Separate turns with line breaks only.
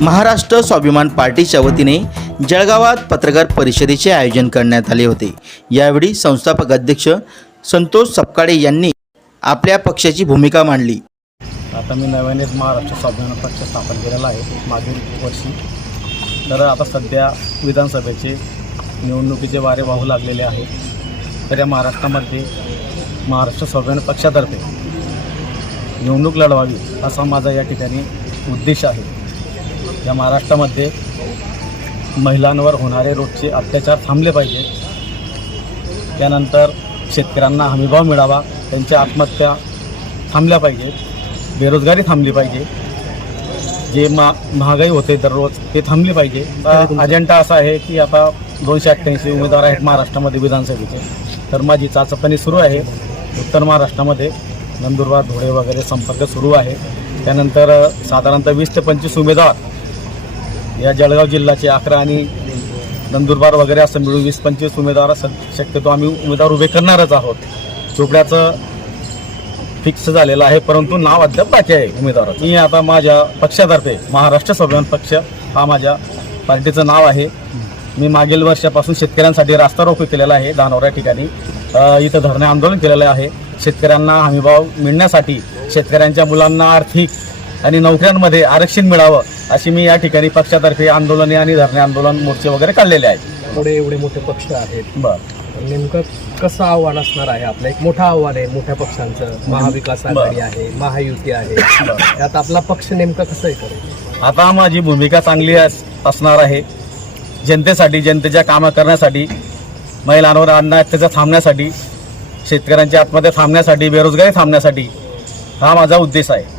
महाराष्ट्र स्वाभिमान पार्टीच्या वतीने जळगावात पत्रकार परिषदेचे आयोजन करण्यात आले होते. यावेळी संस्थापक अध्यक्ष संतोष सपकाळे यांनी आपल्या पक्षाची भूमिका मांडली.
आता मी नव्यानेच महाराष्ट्र स्वाभिमान पक्ष स्थापन केलेला आहे. मागील वर्षी. तर आता सध्या विधानसभेचे निवडणुकीचे वारे वाहू लागलेले आहेत. तर या महाराष्ट्रामध्ये महाराष्ट्र स्वाभिमान पक्षातर्फे निवडणूक लढवावी असा माझा या ठिकाणी उद्देश आहे. या महाराष्ट्रामध्ये महिलांवर होणारे रोजचे अत्याचार थांबले पाहिजे. त्यानंतर शेतकऱ्यांना हमीभाव मिळावा त्यांच्या आत्महत्या थांबल्या पाहिजेत बेरोजगारी थांबली पाहिजे. जे मा महागाई होते दररोज ते थांबली पाहिजे. अजेंडा असा आहे की आता दोनशे अठ्ठ्याऐंशी उमेदवार आहेत महाराष्ट्रामध्ये विधानसभेचे. तर माझी चाचपणी सुरू आहे. उत्तर महाराष्ट्रामध्ये नंदुरबार धुळे वगैरे संपर्क सुरू आहे. त्यानंतर साधारणतः वीस ते पंचवीस उमेदवार या जळगाव जिल्ह्याचे अकरा आणि नंदुरबार वगैरे असं मिळून वीस पंचवीस उमेदवार स- शक्यतो आम्ही उमेदवार उभे करणारच आहोत. चोपड्याचं फिक्स झालेलं आहे परंतु नाव अद्याप बाकी आहे उमेदवार मी आता माझ्या पक्षातर्फे महाराष्ट्र स्वाभिमान पक्ष हा माझ्या पार्टीचं नाव आहे. मी मागील वर्षापासून शेतकऱ्यांसाठी रास्ता रोको केलेला आहे दानोरा ठिकाणी. इथं धरणे आंदोलन केलेलं आहे. शेतकऱ्यांना हमीभाव मिळण्यासाठी शेतकऱ्यांच्या मुलांना आर्थिक आणि नोकऱ्यांमध्ये आरक्षण मिळावं अशी मी या ठिकाणी पक्षातर्फे आंदोलने आणि धरणे आंदोलन मोर्चे वगैरे काढलेले आहेत.
पुढे एवढे मोठे पक्ष आहेत.
बरं.
नेमकं कसं आव्हान असणार आहे आपलं? एक मोठं आव्हान आहे मोठ्या पक्षांचं. महाविकास आघाडी आहे महायुती आहे. त्यात आपला पक्ष नेमका कसं आहे करेल
आता माझी भूमिका चांगली अस- असणार आहे. जनतेसाठी जनतेच्या कामं करण्यासाठी महिलांवर अन्याय अत्याचार थांबण्यासाठी शेतकऱ्यांची आत्महत्या थांबण्यासाठी बेरोजगारी थांबण्यासाठी हा माझा उद्देश आहे.